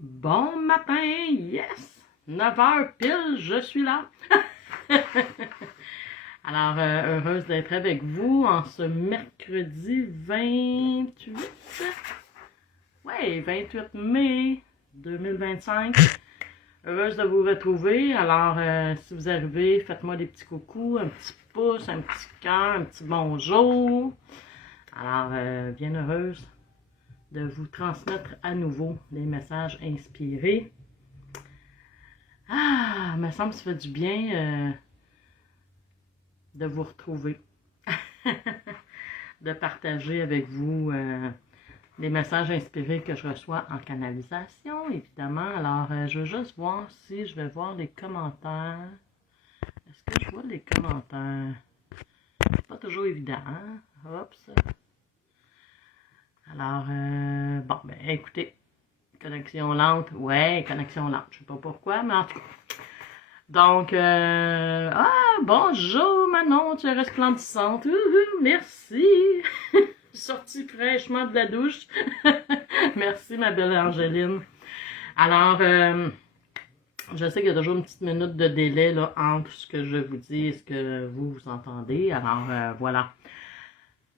Bon matin, yes! 9 h pile, je suis là. Alors, heureuse d'être avec vous en ce mercredi 28. Ouais, 28 mai 2025. Heureuse de vous retrouver. Alors, si vous arrivez, faites-moi des petits coucous, un petit pouce, un petit cœur, un petit bonjour. Alors, bien heureuse de vous transmettre à nouveau des messages inspirés. Ah, il me semble que ça fait du bien de vous retrouver, de partager avec vous des messages inspirés que je reçois en canalisation, évidemment. Alors, je veux juste voir si je vais voir les commentaires. Est-ce que je vois les commentaires? C'est pas toujours évident, hein? Oups. Alors, bon, ben écoutez, connexion lente. Ouais, connexion lente. Je sais pas pourquoi, mais en tout cas. Donc, bonjour Manon, tu es resplendissante. Merci. Sortie fraîchement de la douche. Merci ma belle Angéline. Alors, je sais qu'il y a toujours une petite minute de délai là, entre ce que je vous dis et ce que vous entendez. Alors, voilà.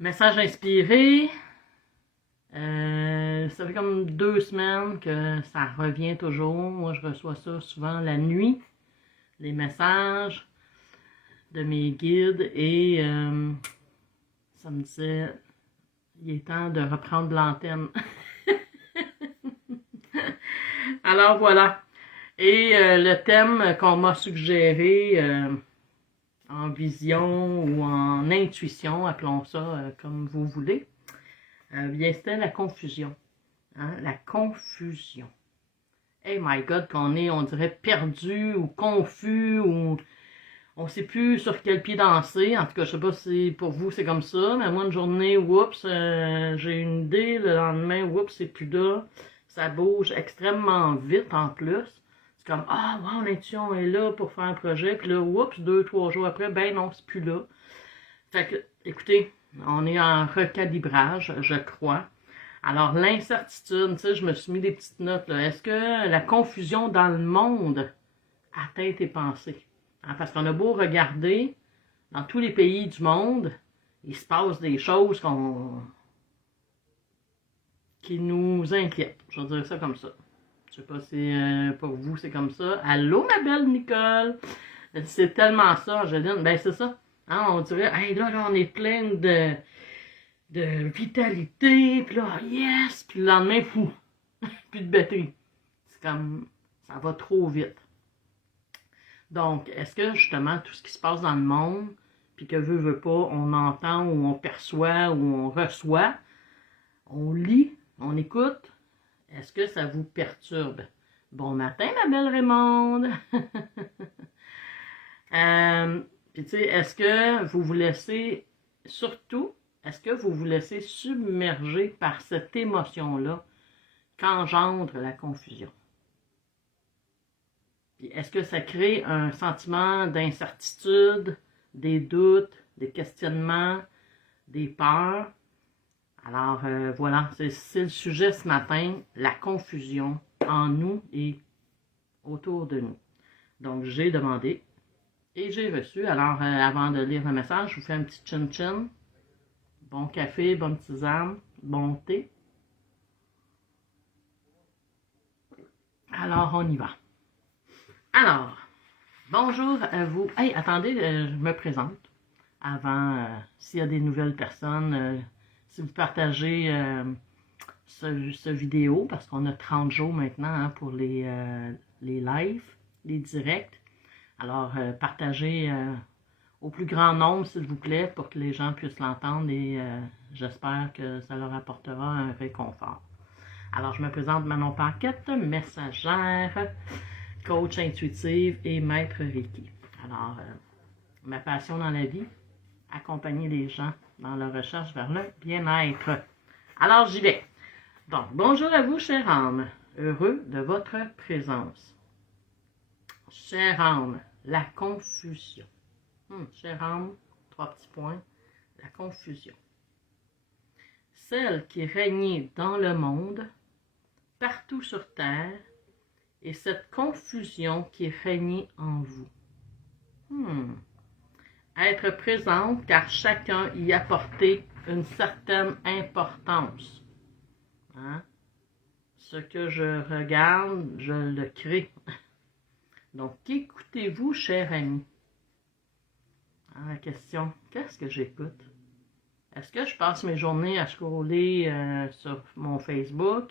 Message inspiré. Ça fait comme 2 semaines que ça revient toujours. Moi, je reçois ça souvent la nuit. Les messages de mes guides et ça me disait il est temps de reprendre l'antenne. Alors voilà. Et le thème qu'on m'a suggéré en vision ou en intuition, appelons ça comme vous voulez, bien c'était la confusion. Hein? La confusion. Hey my God, qu'on est, on dirait perdu ou confus ou on sait plus sur quel pied danser. En tout cas, je sais pas si pour vous c'est comme ça, mais moi une journée, oups, j'ai une idée, le lendemain, oups, c'est plus là. Ça bouge extrêmement vite en plus. C'est comme, ah, wow, l'intuition est là pour faire un projet, puis là, oups, 2, 3 jours après, ben non, c'est plus là. Fait que, écoutez, on est en recalibrage, je crois. Alors, l'incertitude, tu sais, je me suis mis des petites notes, là. Est-ce que la confusion dans le monde atteint tes pensées? Hein, parce qu'on a beau regarder, dans tous les pays du monde, il se passe des choses qui nous inquiètent. Je vais dire ça comme ça. Je sais pas si pour vous c'est comme ça. Allô, ma belle Nicole! C'est tellement ça, Angéline. Ben, c'est ça. Hein, on dirait, hey, là, on est plein de vitalité. Puis là, yes! Puis le lendemain, fou. Plus de batterie. C'est comme, ça va trop vite. Donc, est-ce que justement tout ce qui se passe dans le monde, puis que veut pas, on entend ou on perçoit ou on reçoit, on lit, on écoute, est-ce que ça vous perturbe? Bon matin, ma belle Raymonde! Puis tu sais, est-ce que vous vous laissez, surtout, est-ce que vous vous laissez submerger par cette émotion-là qu'engendre la confusion? Est-ce que ça crée un sentiment d'incertitude, des doutes, des questionnements, des peurs? Alors voilà, c'est le sujet ce matin, la confusion en nous et autour de nous. Donc j'ai demandé et j'ai reçu. Alors avant de lire le message, je vous fais un petit chin-chin. Bon café, bonne tisane, bon thé. Alors on y va. Alors, bonjour à vous. Hey, attendez, je me présente. Avant, s'il y a des nouvelles personnes, si vous partagez ce vidéo, parce qu'on a 30 jours maintenant hein, pour les lives, les directs. Alors, partagez au plus grand nombre, s'il vous plaît, pour que les gens puissent l'entendre et j'espère que ça leur apportera un réconfort. Alors, je me présente Manon Paquette, messagère, coach intuitive et maître Reiki. Alors, ma passion dans la vie, accompagner les gens dans leur recherche vers le bien-être. Alors, j'y vais. Donc, bonjour à vous, chère âme. Heureux de votre présence. Chère âme, la confusion. Chère âme, 3 petits points. La confusion. Celle qui régnait dans le monde partout sur Terre et cette confusion qui règne en vous. Être présente car chacun y apportait une certaine importance. Hein? Ce que je regarde, je le crée. Donc, qu'écoutez-vous, cher ami? La question, qu'est-ce que j'écoute? Est-ce que je passe mes journées à scroller sur mon Facebook,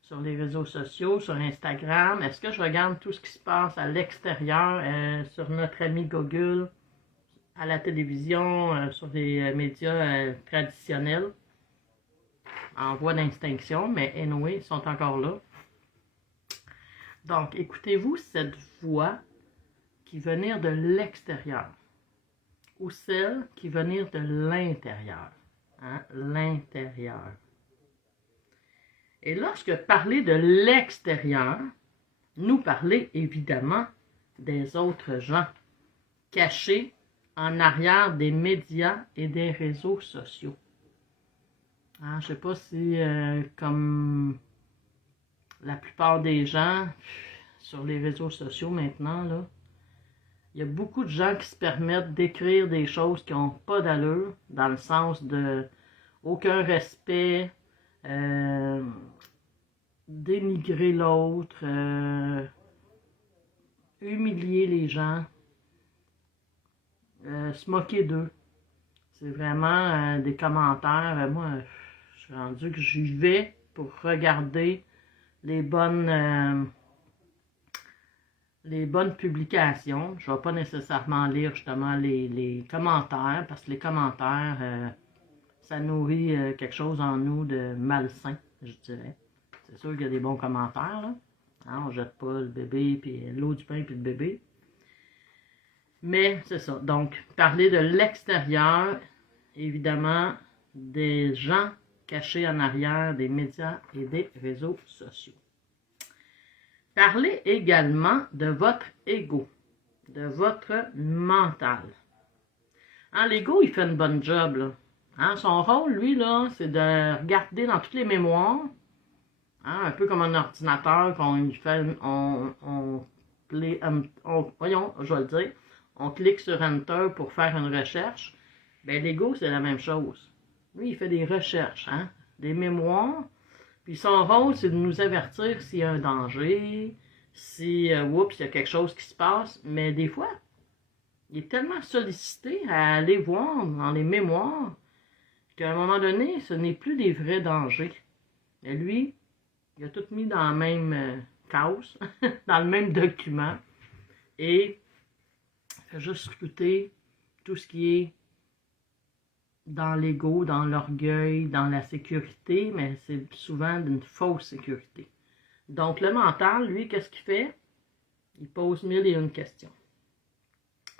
sur les réseaux sociaux, sur Instagram? Est-ce que je regarde tout ce qui se passe à l'extérieur, sur notre ami Google, à la télévision, sur les médias traditionnels, en voie d'extinction, mais anyway, ils sont encore là. Donc, écoutez-vous cette voix qui venir de l'extérieur ou celle qui venir de l'intérieur. Hein? L'intérieur. Et lorsque parler de l'extérieur, nous parler évidemment des autres gens cachés en arrière des médias et des réseaux sociaux. Hein, je ne sais pas si, comme la plupart des gens sur les réseaux sociaux maintenant, là, il y a beaucoup de gens qui se permettent d'écrire des choses qui n'ont pas d'allure, dans le sens de aucun respect, dénigrer l'autre, humilier les gens, se moquer d'eux. C'est vraiment des commentaires. Moi, je suis rendu que j'y vais pour regarder les bonnes publications. Je ne vais pas nécessairement lire justement les commentaires, parce que les commentaires, ça nourrit quelque chose en nous de malsain, je dirais. C'est sûr qu'il y a des bons commentaires, là. Hein, on ne jette pas le bébé, puis l'eau du pain, puis le bébé. Mais c'est ça. Donc, parler de l'extérieur, évidemment, des gens cachés en arrière des médias et des réseaux sociaux. Parlez également de votre ego, de votre mental. Hein, l'ego, il fait une bonne job, là. Hein, son rôle, lui, là, c'est de regarder dans toutes les mémoires, hein, un peu comme un ordinateur, qu'on fait, voyons, je vais le dire, on clique sur Enter pour faire une recherche. Ben, l'ego, c'est la même chose. Lui, il fait des recherches, hein, des mémoires. Puis son rôle, c'est de nous avertir s'il y a un danger, si, oups, il y a quelque chose qui se passe. Mais des fois, il est tellement sollicité à aller voir dans les mémoires qu'à un moment donné, ce n'est plus des vrais dangers. Mais lui, il a tout mis dans la même case, dans le même document. Et il fait juste scruter tout ce qui est dans l'ego, dans l'orgueil, dans la sécurité, mais c'est souvent d'une fausse sécurité. Donc, le mental, lui, qu'est-ce qu'il fait? Il pose 1001 questions.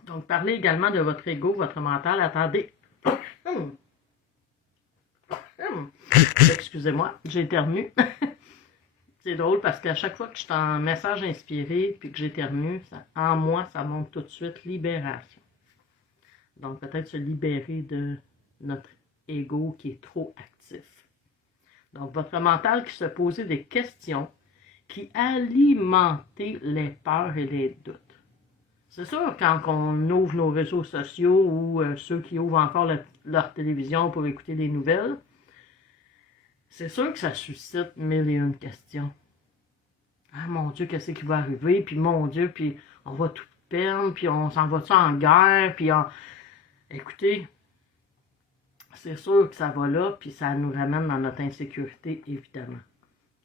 Donc, parlez également de votre ego, votre mental. Attendez. Excusez-moi, j'éternue. C'est drôle parce qu'à chaque fois que je suis en message inspiré puis que j'éternue, en moi, ça montre tout de suite libération. Donc, peut-être se libérer de notre ego qui est trop actif. Donc, votre mental qui se posait des questions qui alimentaient les peurs et les doutes. C'est sûr, quand on ouvre nos réseaux sociaux ou ceux qui ouvrent encore leur télévision pour écouter des nouvelles, c'est sûr que ça suscite 1001 questions. Ah mon Dieu, qu'est-ce qui va arriver? Puis mon Dieu, puis on va tout perdre, puis on s'en va-tu en guerre, puis on... Écoutez, c'est sûr que ça va là, puis ça nous ramène dans notre insécurité, évidemment.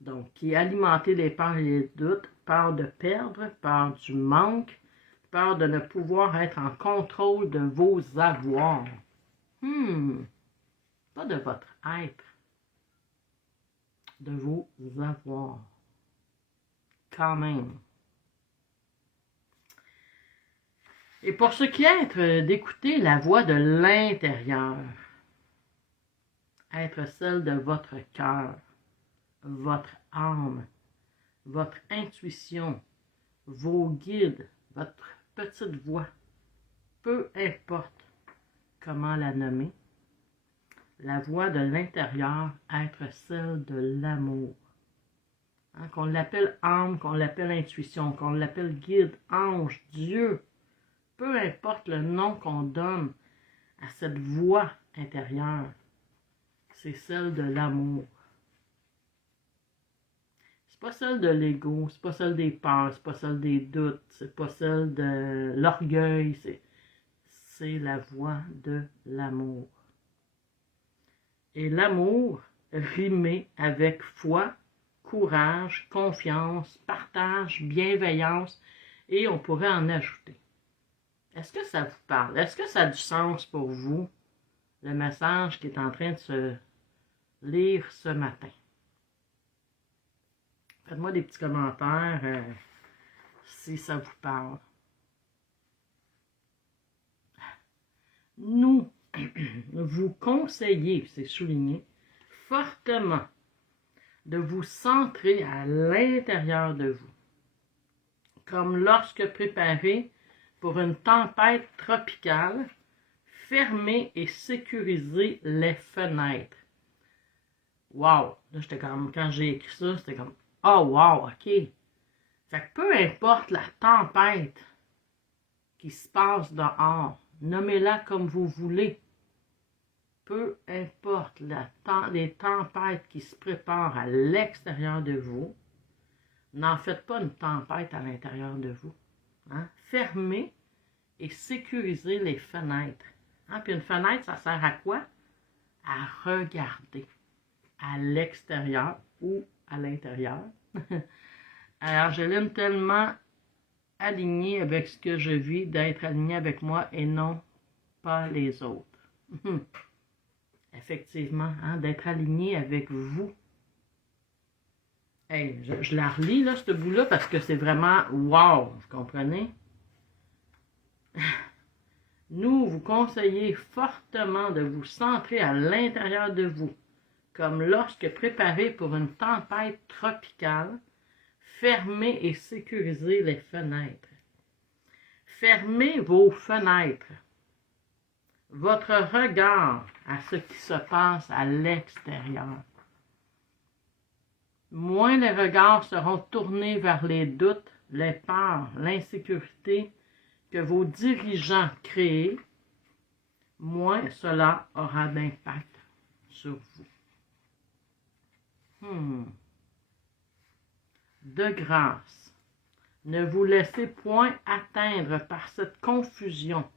Donc, qui alimenter les peurs et les doutes, peur de perdre, peur du manque, peur de ne pouvoir être en contrôle de vos avoirs. Pas de votre être, de vos avoirs. Quand même. Et pour ce qui est d'écouter la voix de l'intérieur, être celle de votre cœur, votre âme, votre intuition, vos guides, votre petite voix, peu importe comment la nommer, la voix de l'intérieur, être celle de l'amour. Hein, qu'on l'appelle âme, qu'on l'appelle intuition, qu'on l'appelle guide, ange, Dieu. Peu importe le nom qu'on donne à cette voix intérieure, c'est celle de l'amour. C'est pas celle de l'ego, c'est pas celle des peurs, c'est pas celle des doutes, c'est pas celle de l'orgueil, c'est la voix de l'amour. Et l'amour rimé avec foi, courage, confiance, partage, bienveillance, et on pourrait en ajouter. Est-ce que ça vous parle? Est-ce que ça a du sens pour vous, le message qui est en train de se lire ce matin? Faites-moi des petits commentaires si ça vous parle. Nous vous conseillez, c'est souligné, fortement de vous centrer à l'intérieur de vous, comme lorsque préparé pour une tempête tropicale, fermez et sécurisez les fenêtres. Wow! Là, j'étais comme, quand j'ai écrit ça, c'était comme, oh wow, ok. Fait que peu importe la tempête qui se passe dehors, nommez-la comme vous voulez. Peu importe les tempêtes qui se préparent à l'extérieur de vous, n'en faites pas une tempête à l'intérieur de vous. Hein? Fermez et sécurisez les fenêtres. Hein? Puis une fenêtre, ça sert à quoi? À regarder à l'extérieur ou à l'intérieur. Alors, je l'aime tellement aligné avec ce que je vis, d'être aligné avec moi et non pas les autres. Effectivement, hein, d'être aligné avec vous. Hey, je la relis, là, ce bout-là, parce que c'est vraiment wow, vous comprenez? Nous vous conseillons fortement de vous centrer à l'intérieur de vous, comme lorsque préparé pour une tempête tropicale, fermez et sécurisez les fenêtres. Fermez vos fenêtres. Votre regard à ce qui se passe à l'extérieur. Moins les regards seront tournés vers les doutes, les peurs, l'insécurité que vos dirigeants créent, moins cela aura d'impact sur vous. De grâce, ne vous laissez point atteindre par cette confusion,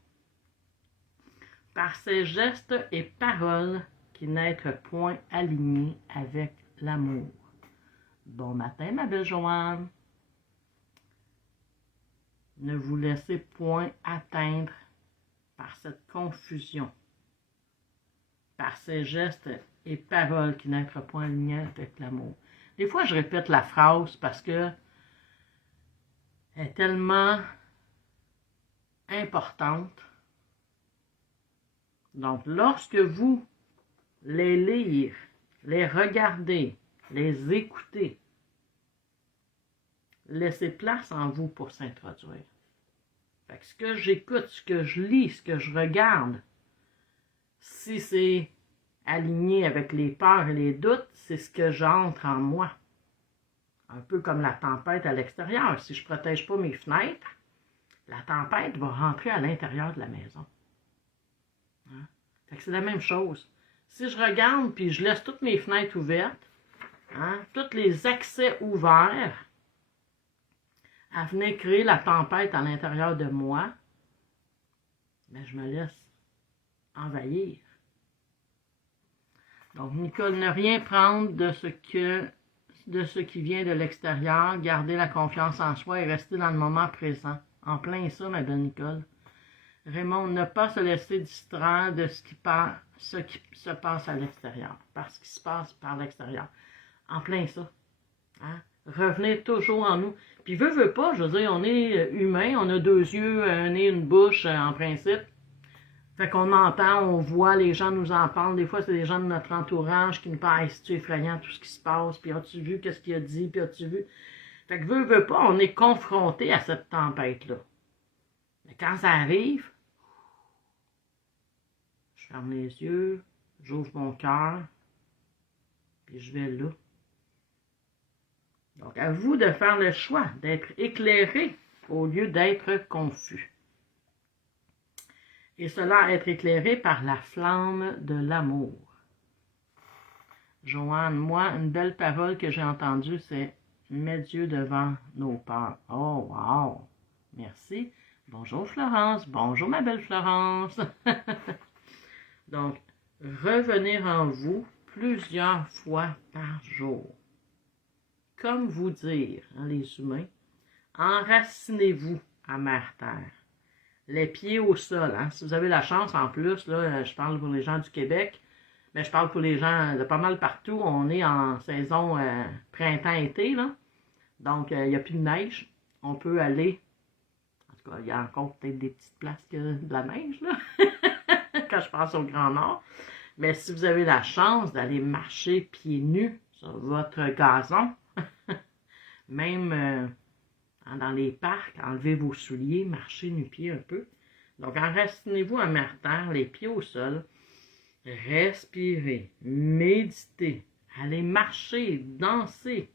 par ces gestes et paroles qui n'être point alignés avec l'amour. Bon matin, ma belle Joanne. Ne vous laissez point atteindre par cette confusion, par ces gestes et paroles qui n'être point alignés avec l'amour. Des fois, je répète la phrase parce que elle est tellement importante. Donc, lorsque vous les lire, les regarder, les écouter, laissez place en vous pour s'introduire. Fait que ce que j'écoute, ce que je lis, ce que je regarde, si c'est aligné avec les peurs et les doutes, c'est ce que j'entre en moi. Un peu comme la tempête à l'extérieur. Si je ne protège pas mes fenêtres, la tempête va rentrer à l'intérieur de la maison. Hein? Fait que c'est la même chose. Si je regarde puis je laisse toutes mes fenêtres ouvertes, hein, tous les accès ouverts, à venir créer la tempête à l'intérieur de moi, ben je me laisse envahir. Donc, Nicole, ne rien prendre de ce qui vient de l'extérieur, garder la confiance en soi et rester dans le moment présent. En plein ça, ma belle Nicole. Raymond, ne pas se laisser distraire de ce qui se passe à l'extérieur, par ce qui se passe par l'extérieur. En plein ça. Hein? Revenez toujours en nous. Puis veut pas, je veux dire, on est humain, on a deux yeux, un nez, une bouche, en principe. Fait qu'on entend, on voit, les gens nous en parlent. Des fois, c'est des gens de notre entourage qui nous parlent, hey, c'est effrayant tout ce qui se passe, puis as-tu vu qu'est-ce qu'il a dit, puis as-tu vu. Fait que veut pas, on est confronté à cette tempête-là. Mais quand ça arrive, je ferme les yeux, j'ouvre mon cœur, puis je vais là. Donc, à vous de faire le choix d'être éclairé au lieu d'être confus. Et cela être éclairé par la flamme de l'amour. Joanne, moi, une belle parole que j'ai entendue, c'est « Mets Dieu devant nos peurs ». Oh, wow! Merci. Bonjour Florence. Bonjour ma belle Florence. Donc, revenir en vous plusieurs fois par jour. Comme vous dire, hein, les humains, enracinez-vous à Mère Terre. Les pieds au sol. Hein. Si vous avez la chance, en plus, là, je parle pour les gens du Québec, mais je parle pour les gens de pas mal partout. On est en saison printemps-été, là. Donc, il n'y a plus de neige. On peut aller. En tout cas, il y a encore peut-être des petites places que de la neige, là. Quand je passe au Grand Nord. Mais si vous avez la chance d'aller marcher pieds nus sur votre gazon, même dans les parcs, enlevez vos souliers, marchez nu-pieds un peu. Donc, enracinez-vous à Mère Terre, les pieds au sol. Respirez, méditez, allez marcher, danser,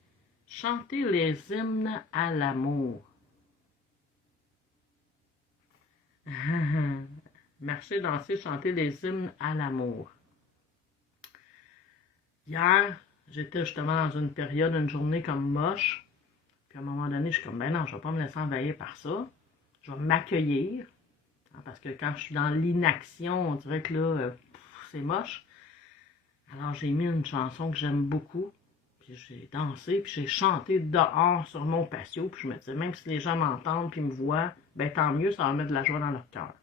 chanter les hymnes à l'amour. Marcher, danser, chanter les hymnes à l'amour. Hier, j'étais justement dans une période, une journée comme moche. Puis à un moment donné, je suis comme, ben non, je ne vais pas me laisser envahir par ça. Je vais m'accueillir. Parce que quand je suis dans l'inaction, on dirait que là, c'est moche. Alors j'ai mis une chanson que j'aime beaucoup. Puis j'ai dansé, puis j'ai chanté dehors sur mon patio. Puis je me disais, même si les gens m'entendent puis me voient, ben tant mieux, ça va mettre de la joie dans leur cœur.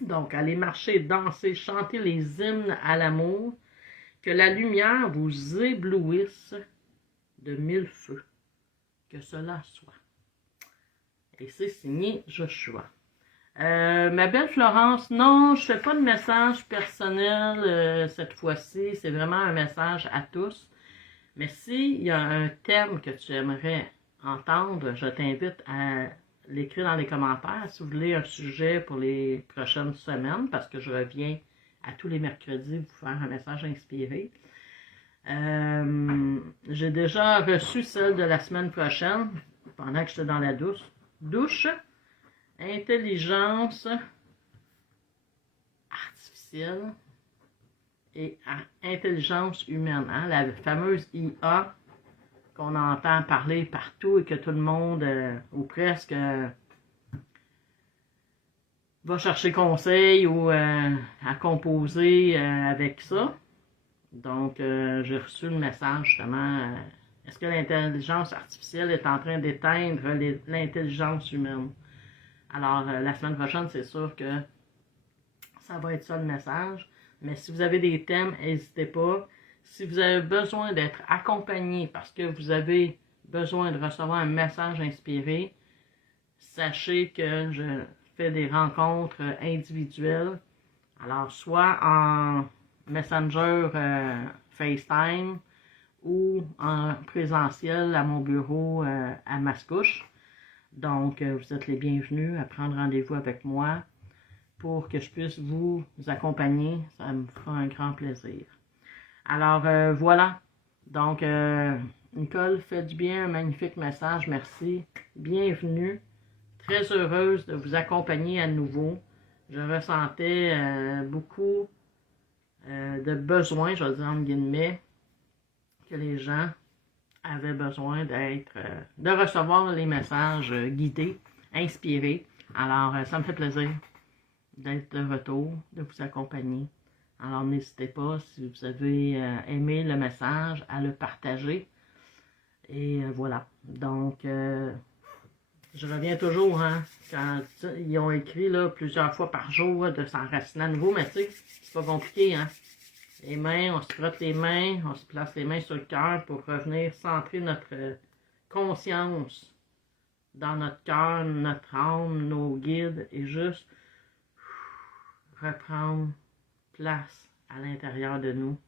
Donc, allez marcher, danser, chanter les hymnes à l'amour. Que la lumière vous éblouisse de mille feux. Que cela soit. Et c'est signé Joshua. Ma belle Florence, non, je ne fais pas de message personnel cette fois-ci. C'est vraiment un message à tous. Mais s'il y a un thème que tu aimerais entendre, je t'invite à l'écrire dans les commentaires. Si vous voulez un sujet pour les prochaines semaines, parce que je reviens à tous les mercredis vous faire un message inspiré. J'ai déjà reçu celle de la semaine prochaine, pendant que j'étais dans la douche. Intelligence artificielle et intelligence humaine. Hein? La fameuse IA qu'on entend parler partout et que tout le monde, ou presque, va chercher conseil ou à composer avec ça. Donc, j'ai reçu le message justement, est-ce que l'intelligence artificielle est en train d'éteindre l'intelligence humaine? Alors, la semaine prochaine, c'est sûr que ça va être ça le message. Mais si vous avez des thèmes, n'hésitez pas. Si vous avez besoin d'être accompagné parce que vous avez besoin de recevoir un message inspiré, sachez que je fais des rencontres individuelles. Alors, soit en Messenger FaceTime ou en présentiel à mon bureau à Mascouche. Donc, vous êtes les bienvenus à prendre rendez-vous avec moi pour que je puisse vous accompagner. Ça me fera un grand plaisir. Alors, voilà. Donc, Nicole, fait du bien, un magnifique message. Merci. Bienvenue. Très heureuse de vous accompagner à nouveau. Je ressentais beaucoup de besoins, je vais dire en guillemets, que les gens avaient besoin de recevoir les messages guidés, inspirés. Alors, ça me fait plaisir d'être de retour, de vous accompagner. Alors, n'hésitez pas, si vous avez aimé le message, à le partager. Et voilà. Donc, je reviens toujours, hein, quand ils ont écrit là, plusieurs fois par jour de s'enraciner à nouveau, mais tu sais, c'est pas compliqué, hein. Les mains, on se frotte les mains, on se place les mains sur le cœur pour revenir centrer notre conscience dans notre cœur, notre âme, nos guides, et juste reprendre place à l'intérieur de nous.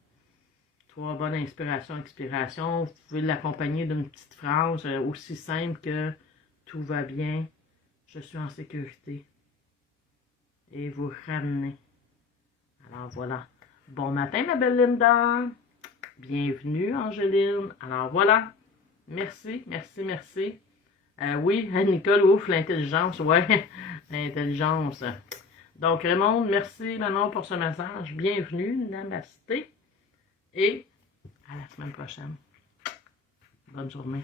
3 bonnes inspirations, expirations. Vous pouvez l'accompagner d'une petite phrase aussi simple que « Tout va bien, je suis en sécurité » et vous ramenez. Alors voilà. Bon matin, ma belle Linda! Bienvenue, Angéline. Alors voilà. Merci, merci, merci. Oui, Nicole, ouf, l'intelligence, ouais, l'intelligence. Donc, Raymond, merci Manon pour ce message. Bienvenue, namasté. Et à la semaine prochaine. Bonne journée.